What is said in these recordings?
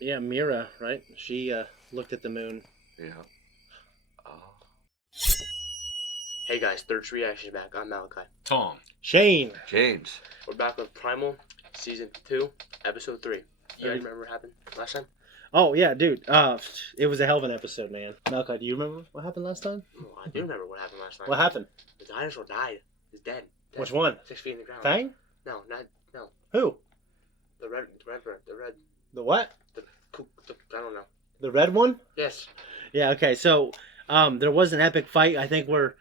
Yeah, Mira, right? She looked at the moon. Yeah. Oh. Hey guys, Third Street Reaction back. I'm Malachi. Tom. Shane. James. We're back with Primal, Season 2, Episode 3. You guys remember what happened last time? Oh, yeah, dude. It was a hell of an episode, man. Malachi, do you remember what happened last time? Oh, I do remember what happened last time. What happened? The dinosaur died. He's dead. Which one? 6 feet in the ground. Fang? No. Who? The red. The what? I don't know. The red one? Yes. Yeah, okay. So, there was an epic fight. I think where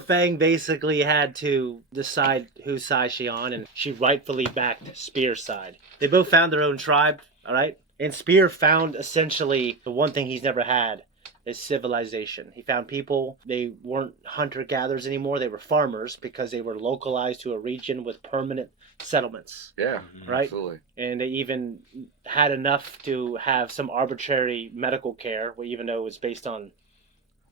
Fang basically had to decide whose side she on, and she rightfully backed Spear's side. They both found their own tribe, all right? And Spear found essentially the one thing he's never had is civilization. He found people. They weren't hunter-gatherers anymore. They were farmers because they were localized to a region with permanent settlements. Yeah, right? Absolutely. And they even had enough to have some arbitrary medical care, even though it was based on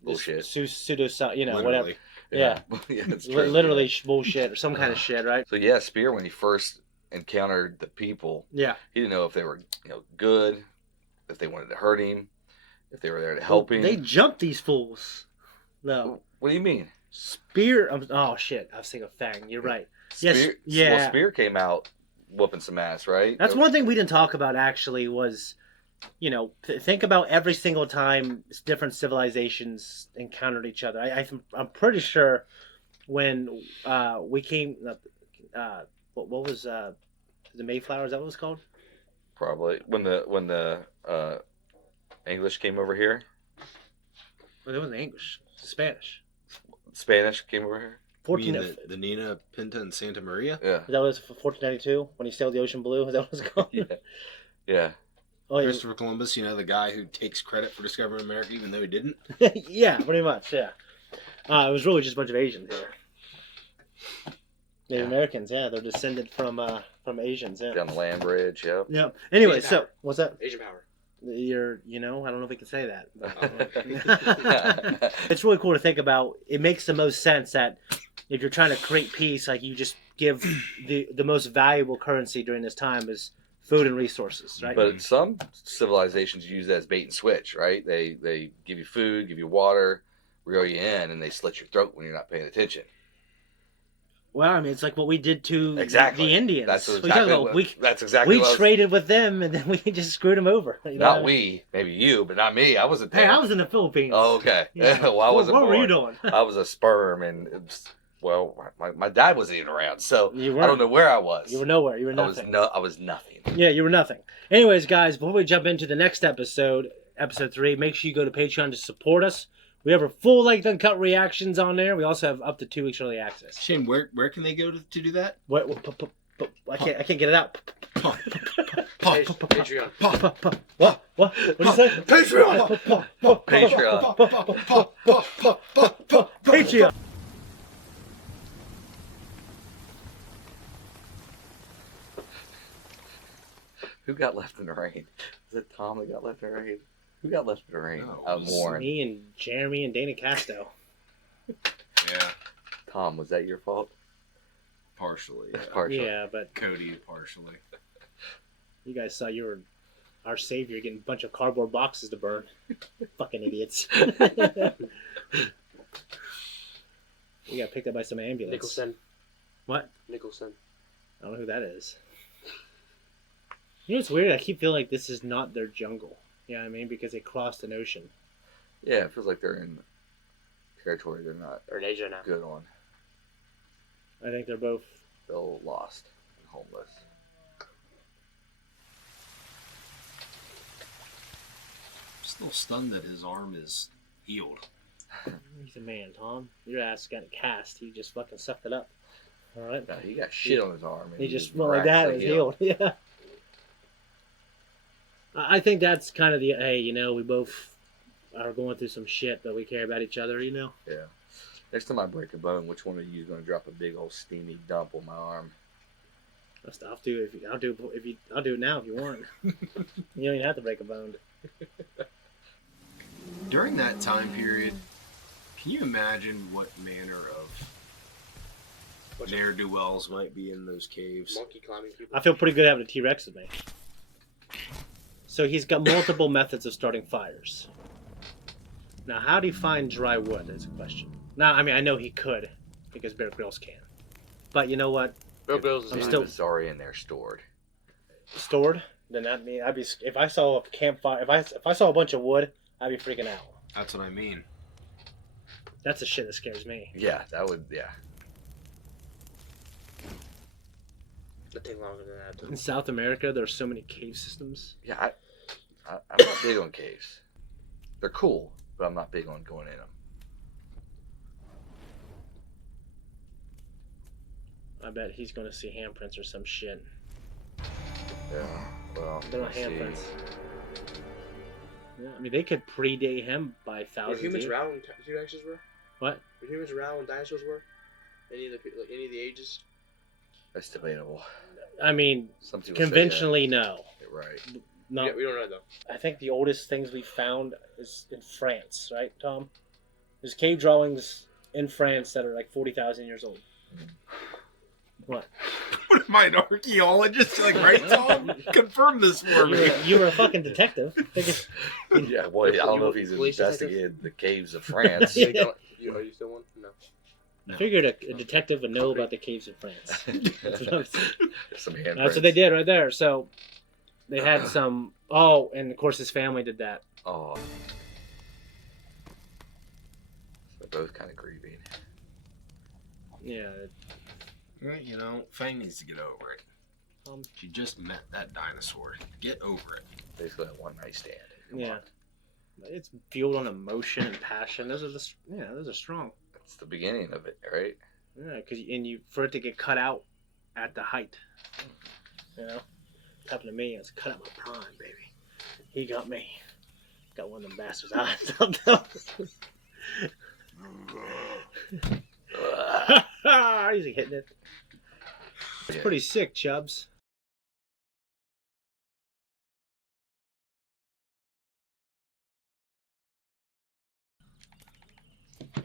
Bullshit. Pseudo, whatever. Literally. Yeah, Yeah, it's true. literally bullshit or some kind of shit, right? So yeah, Spear, when he first encountered the people, Yeah. he didn't know if they were good, if they wanted to hurt him, if they were there to help him. They jumped these fools. No. What do you mean? Spear. Oh shit! I was thinking of Fang. You're right. Spear, Yes. Yeah. Well, Spear came out whooping some ass, right? That's one thing we didn't talk about actually was, think about every single time different civilizations encountered each other. I'm pretty sure when we came, what was the Mayflower? Is that what it was called? Probably when the English came over here. Well, it wasn't English. It's Spanish. Spanish came over here. You mean the Nina, Pinta, and Santa Maria? Yeah. That was 1492 when he sailed the ocean blue. Is that what it's called? Yeah. Oh, yeah. Christopher Columbus, the guy who takes credit for discovering America even though he didn't? Yeah, pretty much, yeah. It was really just a bunch of Asians here. Native Americans, yeah. They're descended from Asians, yeah. Down the land bridge, yep. Yeah. Anyway, Asian so, power. what's that? Asian power. I don't know if we can say that. But, it's really cool to think about. It makes the most sense that if you're trying to create peace, like you just give the most valuable currency during this time is food and resources, right? But some civilizations use that as bait and switch, right? They give you food, give you water, reel you in, and they slit your throat when you're not paying attention. Well, I mean, it's like what we did to Exactly. the Indians. That's What exactly you talking what, about? that's exactly We what I was- traded with them, and then we just screwed them over. Not we, maybe you, but not me. I wasn't there. Hey, I was in the Philippines. Oh, okay. Yeah. Well, I wasn't What were you born. doing? I was a sperm, and my dad wasn't even around, so You I weren't. don't know where I was. You were nowhere. You were nothing. I was nothing. Yeah, you were nothing. Anyways, guys, before we jump into the next episode, episode 3, make sure you go to Patreon to support us. We have our full-length uncut reactions on there. We also have up to 2 weeks early access. Shane, where can they go to do that? What? I can't get it out. Patreon. What? What did you say? Patreon! Patreon. Who got left in the rain? Is it Tom that got left in the rain? Who got left in the rain? No, Warren. Me and Jeremy and Dana Casto. Yeah, Tom, was that your fault? partially. Yeah. Partially. Yeah, but Cody, partially. you guys saw you were our savior getting a bunch of cardboard boxes to burn. Fucking idiots. We got picked up by some ambulance. Nicholson. What? Nicholson. I don't know who that is. You know what's weird? I keep feeling like this is not their jungle. You know what I mean? Because they crossed an ocean. Yeah, it feels like they're in territory they're not Or in Asia now. good on. I think they're both. They're lost and homeless. I'm still stunned that his arm is healed. He's a man, Tom. Your ass got a cast. He just fucking sucked it up. All right. No, he got shit on his arm. And He just went like that and was miraculously healed. Yeah. I think that's kind of the we both are going through some shit, but we care about each other. Yeah. Next time I break a bone, which one of you is going to drop a big old steamy dump on my arm? I'll do it I'll do it now if you want. You don't even have to break a bone. During that time period, can you imagine what manner of ne'er-do-wells might be in those caves? Monkey climbing people. I feel pretty good having a T-Rex with me. So he's got multiple methods of starting fires. Now, how do you find dry wood is a question. Now, I mean, I know he could, because Bear Grylls can. But you know what? Bear Grylls I'm is still- It's already in there stored. Stored? Then that mean I'd be if I saw a campfire, if I saw a bunch of wood, I'd be freaking out. That's what I mean. That's the shit that scares me. Yeah, that would. Yeah. It'll take longer than that. In South America, there's so many cave systems. Yeah, I'm not big on caves. They're cool, but I'm not big on going in them. I bet he's going to see handprints or some shit. Yeah. Well, They're not let's see. handprints. Yeah, I mean, they could predate him by Were thousands. humans of years. around when T-Rexes were? What? Were humans around when dinosaurs were? Any of the ages? That's debatable. I mean, Some people say, conventionally, no. yeah, you're right. No. Yeah, we don't know though. I think the oldest things we found is in France, right, Tom? There's cave drawings in France that are like 40,000 years old. What? What am I, an archaeologist? Like, right, Tom? Confirm this for me. You were a fucking detective. Yeah, well, I don't know if he's Police detective? investigated the caves of France. Yeah. Are you still one? No. I figured a detective would know about the caves in France. That's what I'm saying. Some handprints. That's what they did right there. So they had some. Oh, and of course his family did that. Oh. They're both kind of grieving. Yeah. Well, you know, Fang needs to get over it. Um, She just met that dinosaur. Get over it. Basically, a one night stand. Come Yeah. on. It's fueled on emotion and passion. Those are strong. That's the beginning of it, right? Yeah, for it to get cut out at the height. You know, it happened to me. It's cut out my prime, baby. He got me. Got one of them bastards' eyes out there. He's hitting it. It's Yeah. pretty sick, Chubbs.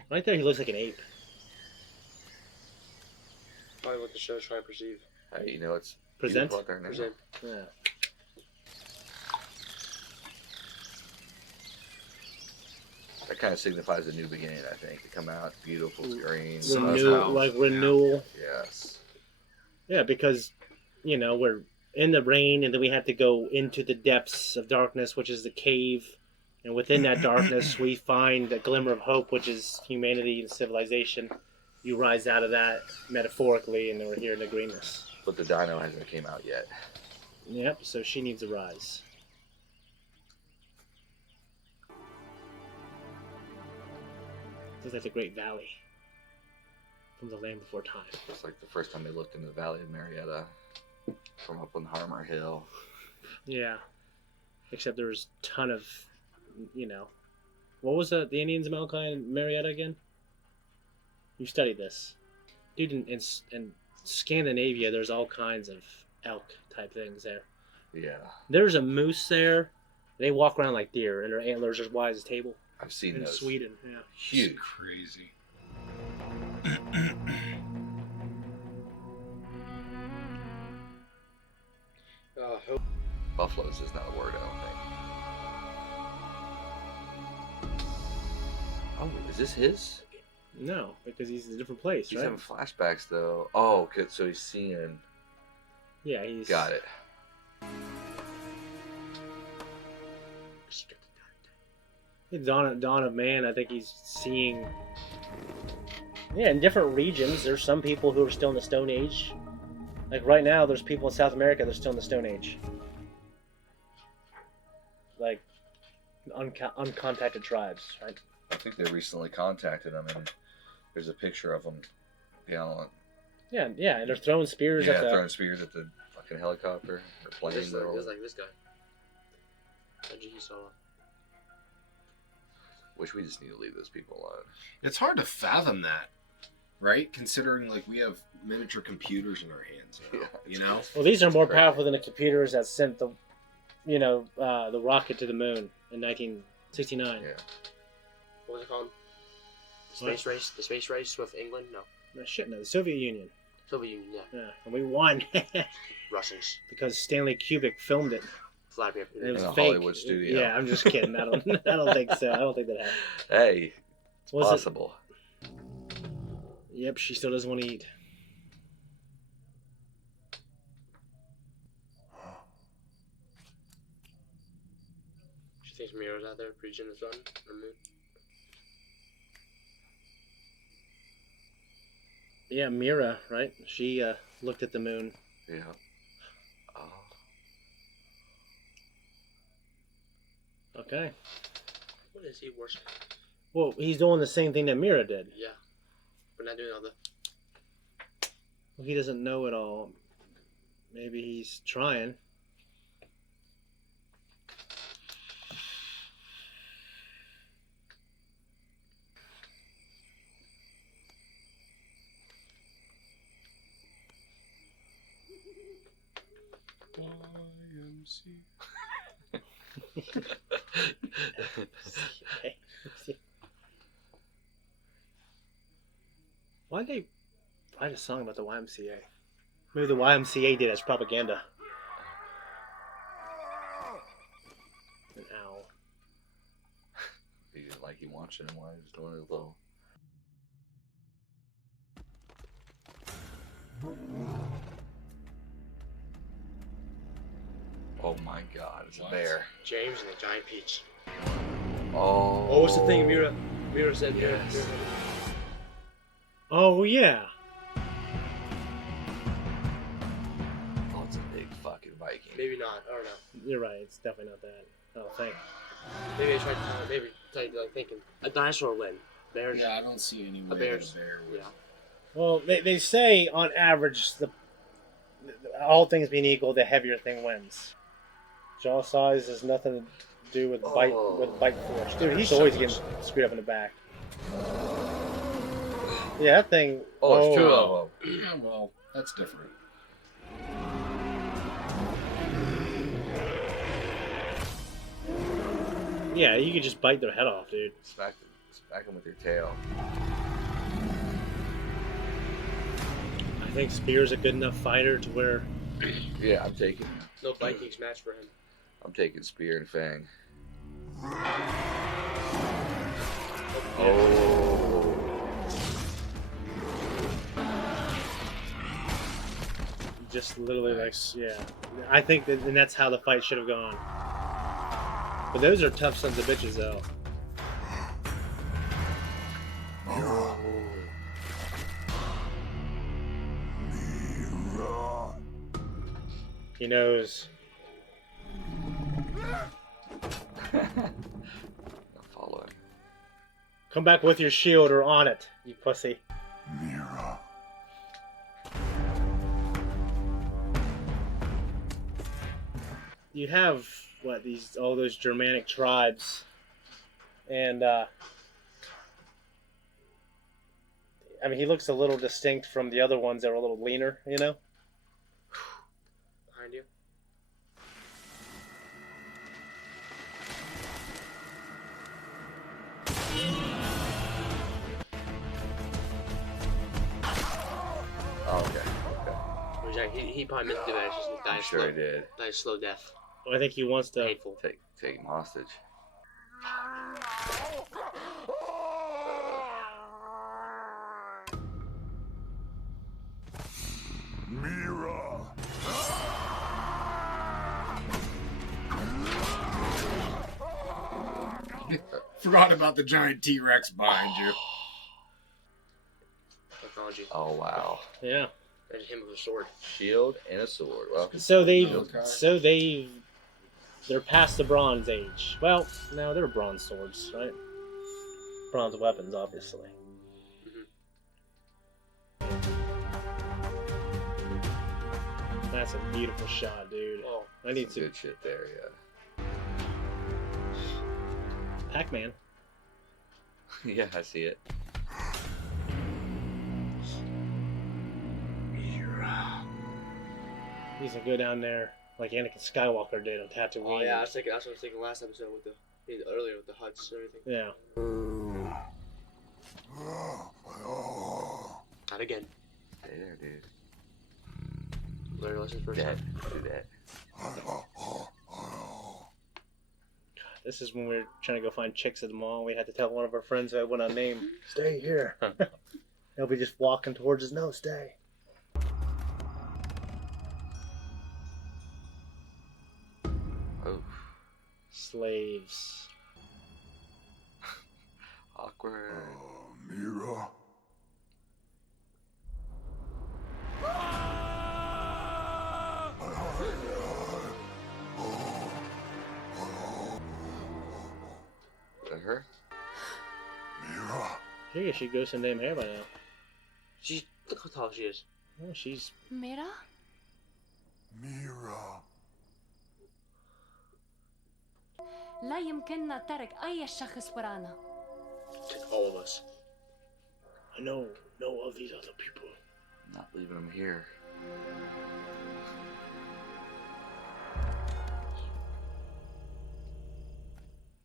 Right there, he looks like an ape. Probably what the show's trying to perceive. Hey, you know, it's Present? beautiful out there now. Present. Yeah. That kind of signifies a new beginning, I think. To come out, beautiful screen. Renewal. Yes. Yeah, because, we're in the rain, and then we have to go into the depths of darkness, which is the cave. And within that darkness, we find a glimmer of hope, which is humanity and civilization. You rise out of that metaphorically, and then we're here in the greenness. But the dino hasn't came out yet. Yep, so she needs a rise. Looks like the Great Valley from the land before time. It's like the first time they looked in the Valley of Marietta from up on Harmer Hill. Yeah. Except there was a ton of, what was the Indians of Malachi and Marietta again? You studied this. Dude, in Scandinavia, there's all kinds of elk type things there. Yeah. There's a moose there. They walk around like deer, and their antlers are as wide as a table. I've seen In those. Sweden, yeah. Huge. It's crazy. Hope. Buffaloes is not a word, I don't think. Oh, is this his? No, because he's in a different place, He's right? having flashbacks, though. Oh, okay, so he's seeing... Yeah, he's... Got it. Dawn of Man, I think he's seeing... Yeah, in different regions, there's some people who are still in the Stone Age. Like right now, there's people in South America that are still in the Stone Age. Like, uncontacted tribes, right? I think they recently contacted him, and there's a picture of him down on... Yeah, and they're throwing spears Yeah, at the... throwing spears at the fucking helicopter or plane. Just they're all- like this guy. Solo. Wish we just need to leave those people alone. It's hard to fathom that, right? Considering, like, we have miniature computers in our hands now, Yeah, you know? Well, these are more Crazy. powerful than the computers that sent the rocket to the moon in 1969. Yeah. What was it called? What? Space race. The space race with England. No. No, shit, no, the Soviet Union. Soviet Union. Yeah. Yeah, and we won Russians. because Stanley Kubrick filmed it. flapping. It was In a fake. Hollywood studio. Yeah, I'm just kidding. I don't think so. I don't think that happened. Hey, it's Was possible. Yep, she still doesn't want to eat. She thinks Mira's out there preaching the sun or moon. Yeah, Mira, right? She looked at the moon. Yeah. Oh. Okay. What is he worshiping? Well, he's doing the same thing that Mira did. Yeah. But not doing all the... Well, he doesn't know it all. Maybe he's trying. Why'd they write a song about the YMCA? Maybe the YMCA did as propaganda. An owl. He didn't like you watching him while he was doing his little. Oh my God! It's What? a bear. James and the giant peach. Oh. Oh, what's the thing Mira said? Yes. Mira. Oh, yeah. Oh, it's a big fucking Viking. Maybe not. I don't know. You're right. It's definitely not that. I don't think. Maybe they tried to like thinking a dinosaur win. Bears. Yeah, I don't see any way that bear's- a bear would. Yeah. Well, they say on average, all things being equal, the heavier thing wins. Jaw size has nothing to do with bite force. Dude, he's always getting screwed up in the back. Yeah, that thing. Oh, there's two of them. Yeah, well, that's different. Yeah, you could just bite their head off, dude. Smack them with your tail. I think Spear's a good enough fighter to where. Yeah, I'm taking No Vikings match for him. Spear and Fang. Yeah. Oh. Just literally Nice. like, yeah. I think that, and that's how the fight should have gone. But those are tough sons of bitches, though. He knows. I'll follow him. Come back with your shield or on it, you pussy. Mira. You have what all those Germanic tribes, and I mean, he looks a little distinct from the other ones that were a little leaner, you know. Behind you. Oh, okay. He probably meant to do that. It's just I'm sure he did. die slow death. I think he wants to. Painful. Take him hostage. Mira. Forgot about the giant T-Rex behind you. Technology. Oh wow. Yeah. And him with a sword. Shield and a sword. Well, So Okay. they're past the Bronze Age. Well, no, they're bronze swords, right? Bronze weapons, obviously. That's a beautiful shot, dude. Oh, I need some to good shit there. Yeah. Pac-Man. Yeah, I see it. He's gonna go down there like Anakin Skywalker did on Tatooine. oh yeah, that's what I was thinking last episode earlier with the huts and everything. Yeah. Not again. Stay there, dude. Learn a lesson first Dad, time. do that. This is when we were trying to go find chicks at the mall. We had to tell one of our friends who went unnamed, "Stay here." He'll be just walking towards us. No, stay. Oh, Slaves. awkward. Mira. Is that her? Mira. Figure she grows some damn hair by now. Look how tall she is. Oh, she's ميرا Mira. لا يمكننا ترك أي شخص ورانا. Take all of us. I know no of these other people. Not leaving him here.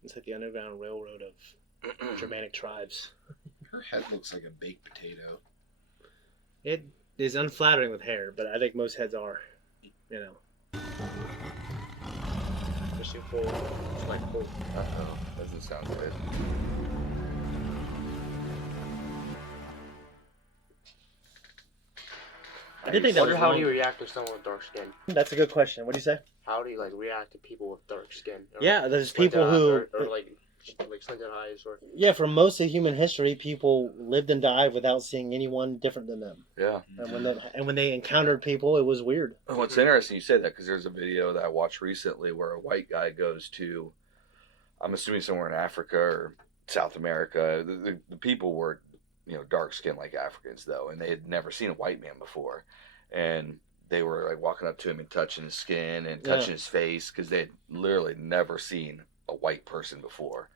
It's like the Underground Railroad of Germanic tribes. Her head looks like a baked potato. It is unflattering with hair, but I think most heads are. You know. Pushing forward. It's like cool. Uh-oh. Doesn't sound good. I did think that Wonder was how long. do you react to someone with dark skin? That's a good question. What do you say? How do you like react to people with dark skin? Or Yeah, there's slanted people eyes, who. or like slanted eyes or Yeah, for most of human history, people lived and died without seeing anyone different than them. Yeah. And when they encountered people, it was weird. Well, it's interesting you said that because there's a video that I watched recently where a white guy goes to, I'm assuming somewhere in Africa or South America. The people were, dark skinned like Africans though, and they had never seen a white man before, and they were like walking up to him and touching his skin and touching his face because they had literally never seen a white person before.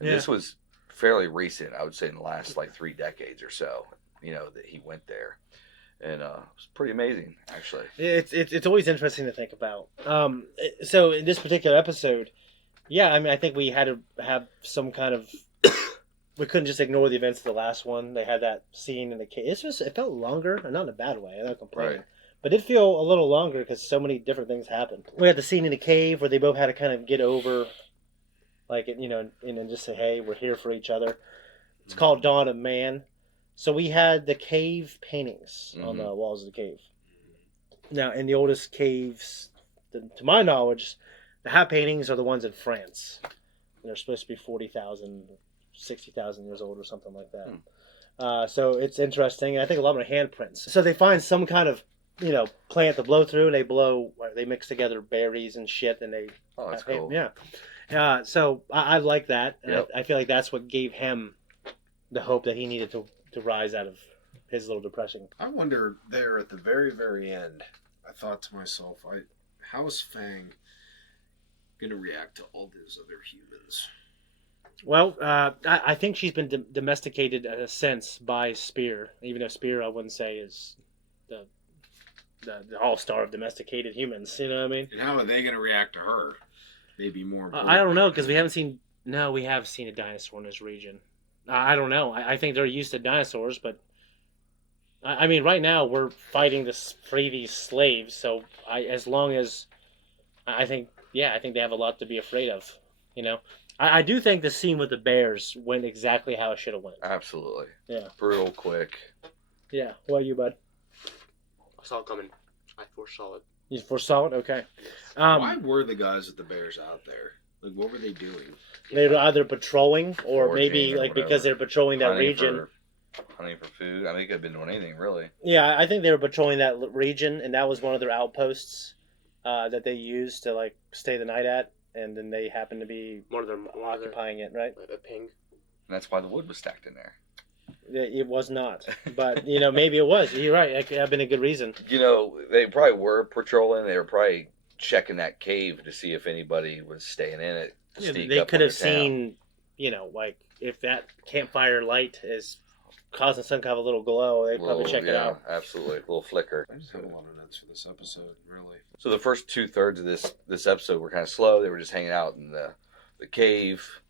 And this was fairly recent, I would say, in the last like 3 decades or so. That he went there. And it was pretty amazing, actually. It's always interesting to think about. So in this particular episode, yeah, I mean, I think we had to have some kind of. We couldn't just ignore the events of the last one. They had that scene in the cave. It felt longer, and not in a bad way. I'm not complaining. Right. But it did feel a little longer because so many different things happened. We had the scene in the cave where they both had to kind of get over, and just say, hey, we're here for each other. It's called Dawn of Man. So we had the cave paintings on the walls of the cave. Now, in the oldest caves, to my knowledge, the hat paintings are the ones in France. They're supposed to be 40,000, 60,000 years old or something like that. So it's interesting. I think a lot of them are handprints. So they find some kind of, plant to blow through, and they mix together berries and shit, and they... Oh, that's cool. Yeah. So I like that. And Yep. I feel like that's what gave him the hope that he needed to rise out of his little depression. I wonder there at the very, very end, I thought to myself, how is Fang going to react to all those other humans? Well, I think she's been domesticated in a sense by Spear, even though Spear I wouldn't say is the all-star of domesticated humans. You know what I mean? And how are they going to react to her? Maybe more. I don't know, because we have seen a dinosaur in this region. I don't know. I think they're used to dinosaurs, but I mean, right now we're fighting to free these slaves. So I think they have a lot to be afraid of. I do think the scene with the bears went exactly how it should have went. Absolutely. Yeah. Brutal quick. Yeah. What about you, bud? I saw it coming. I foresaw it. You foresaw it? Okay. Why were the guys with the bears out there? Like, what were they doing? They were either patrolling or Foraging maybe or like whatever. because they're patrolling that Hunting region. Hunting for food. I mean, it could have been doing anything, really. Yeah, I think they were patrolling that region, and that was one of their outposts that they used to stay the night at, and then they happened to be One of their occupying it, right? a ping. And that's why the wood was stacked in there. It was not, but maybe it was. You're right. That could have been a good reason. They probably were patrolling. They were probably checking that cave to see if anybody was staying in it. Yeah, Sneak they up could on have their town. seen, if that campfire light is causing some kind of a little glow, they probably check it out. Absolutely, a little flicker. I just have a lot of notes for this episode, really. So the first 2/3 of this episode were kind of slow. They were just hanging out in the cave,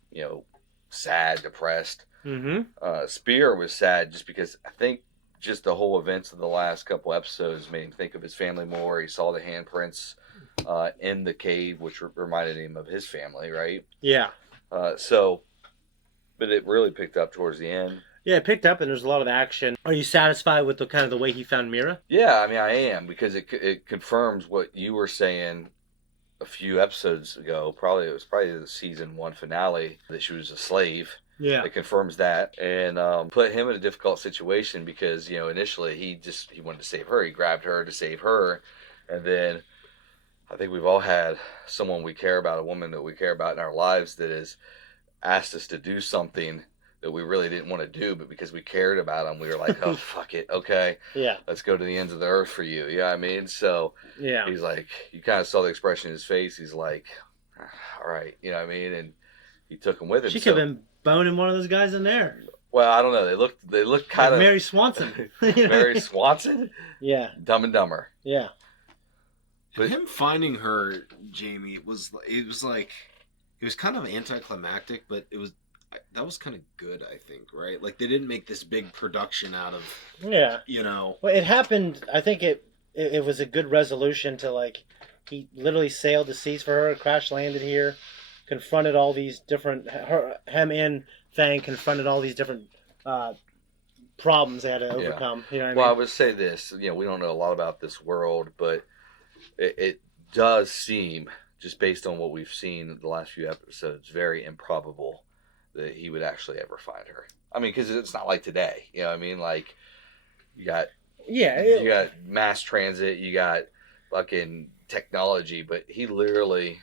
sad, depressed. Mm-hmm. Spear was sad just because I think just the whole events of the last couple episodes made him think of his family more. He saw the handprints in the cave, which reminded him of his family, right? Yeah. But it really picked up towards the end. Yeah, it picked up and there's a lot of action. Are you satisfied with the kind of the way he found Mira? Yeah, I mean, I am, because it confirms what you were saying a few episodes ago. It was probably the season 1 finale, that she was a slave. Yeah. It confirms that, and put him in a difficult situation because, initially he wanted to save her. He grabbed her to save her, and then I think we've all had someone we care about, a woman that we care about in our lives, that has asked us to do something that we really didn't want to do, but because we cared about them, we were like, oh, fuck it, okay, Yeah. let's go to the ends of the earth for you. Yeah, I mean, so Yeah. he's like, you kind of saw the expression in his face. He's like, all right, you know what I mean, and he took him with him. She could have been boning one of those guys in there. Well, I don't know. They looked kind of Mary Swanson. Mary Swanson. Yeah. Dumb and Dumber. Yeah. But him finding her, Jamie, it was kind of anticlimactic, but that was kind of good, I think, right? Like, they didn't make this big production out of, Yeah. Well, it happened. I think it was a good resolution to, like, he literally sailed the seas for her, crash landed here, confronted all these different, him and Fang confronted all these different problems they had to overcome. Yeah. You know what I mean? Well, I would say this. We don't know a lot about this world, but it does seem, just based on what we've seen in the last few episodes, very improbable that he would actually ever find her. I mean, because it's not like today. You know what I mean? Like, you got mass transit, you got fucking technology, but he literally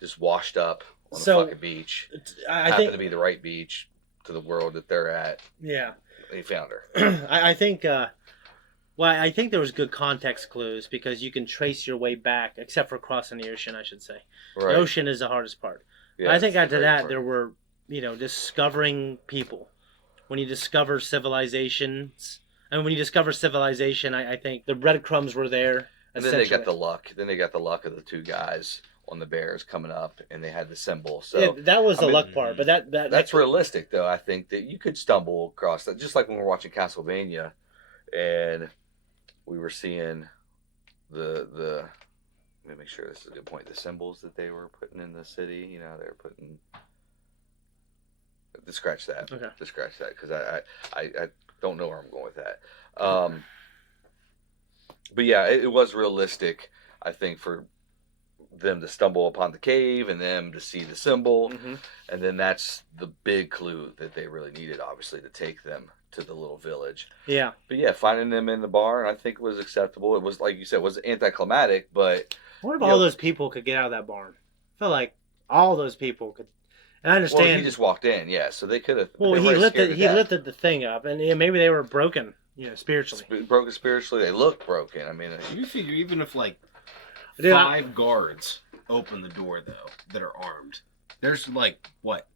just washed up on the fucking beach. I happened think to be the right beach to the world that they're at. Yeah. He found her. I think. I think there was good context clues because you can trace your way back, except for crossing the ocean, I should say. Right. The ocean is the hardest part. Yeah, I think it's after the that, hard there were, discovering people. When you discover civilizations, and when you discover civilization, I think the breadcrumbs were there. And then they got the luck. Then they got the luck of the two guys on the bears coming up, and they had the symbol. So yeah, that was the luck part, but that's realistic, though. I think that you could stumble across that, just like when we were watching Castlevania, and we were seeing the. Let me make sure this is a good point. The symbols that they were putting in the city, they were putting. To scratch that. Okay. To scratch that, because I don't know where I'm going with that. But yeah, it was realistic, I think, for them to stumble upon the cave and them to see the symbol. Mm-hmm. And then that's the big clue that they really needed, obviously, to take them to the little village. Yeah. But yeah, finding them in the barn, I think, was acceptable. It was, like you said, was anticlimactic, but... What if all those people could get out of that barn? I feel like all those people could... And I understand... Well, he just walked in, yeah, so they could have... Well, he lifted the thing up, and maybe they were broken, spiritually. Broken spiritually, they look broken. I mean... You figure even if, like, Dude, 5 guards open the door, though, that are armed, there's, like, what,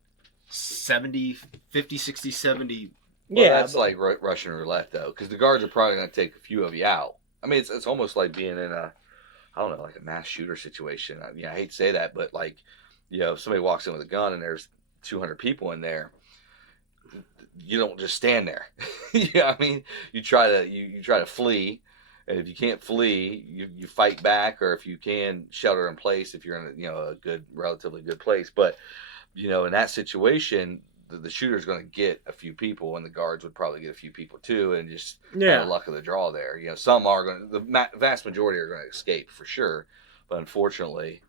50, 60, 70... Well, that's like Russian roulette, though, because the guards are probably going to take a few of you out. I mean, it's almost like being in a, I don't know, like a mass shooter situation. I hate to say that, but like, if somebody walks in with a gun and there's 200 people in there, you don't just stand there. I mean, you try to flee, and if you can't flee, you fight back, or if you can, shelter in place if you're in a relatively good place. But in that situation, the shooter's going to get a few people, and the guards would probably get a few people too, and just have the luck of the draw there. Some are going to, the vast majority are going to escape for sure, but unfortunately,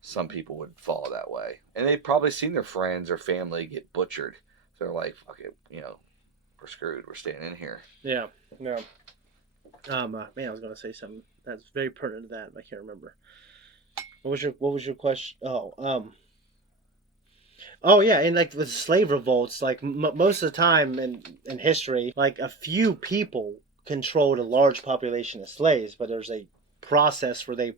some people would fall that way, and they've probably seen their friends or family get butchered. So they're like, "Fuck it, we're screwed. We're staying in here." Yeah, yeah. Man, I was going to say something that's very pertinent to that, but I can't remember. What was your question? Oh yeah, and like with slave revolts, like most of the time in history, like a few people controlled a large population of slaves, but there's a process where they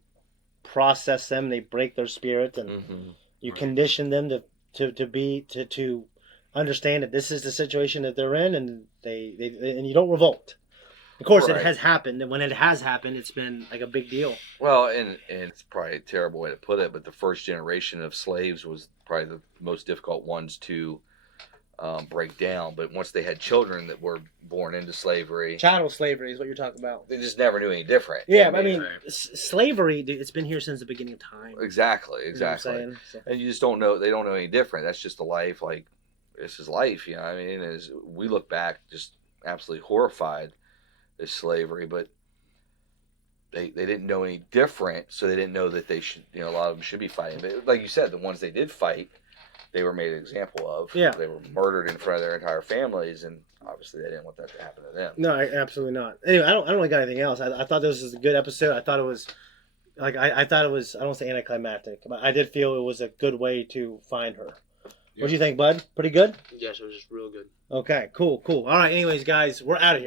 process them, they break their spirit, and you condition them to understand that this is the situation that they're in, and and you don't revolt. Of course, It has happened, and when it has happened, it's been like a big deal. Well, and it's probably a terrible way to put it, but the first generation of slaves was probably the most difficult ones to break down. But once they had children that were born into slavery, Chattel slavery is what you're talking about. they just never knew any different. Yeah, I mean, Right. slavery, dude, it's been here since the beginning of time. Exactly, You know what I'm exactly. saying? So- And you just don't know. They don't know any different. That's just a life. Like, this is life. You know what I mean? As we look back, just absolutely horrified at slavery, but they didn't know any different, so they didn't know that they should. You know, a lot of them should be fighting. But like you said, the ones they did fight, they were made an example of. Yeah. They were murdered in front of their entire families, and obviously they didn't want that to happen to them. No, absolutely not. Anyway, I don't really got anything else. I thought this was a good episode. I thought it was, like, I thought it was, I don't want to say anticlimactic, but I did feel it was a good way to find her. What do you think, bud? Pretty good? Yes, it was just real good. Okay, cool. All right, anyways, guys, we're out of here.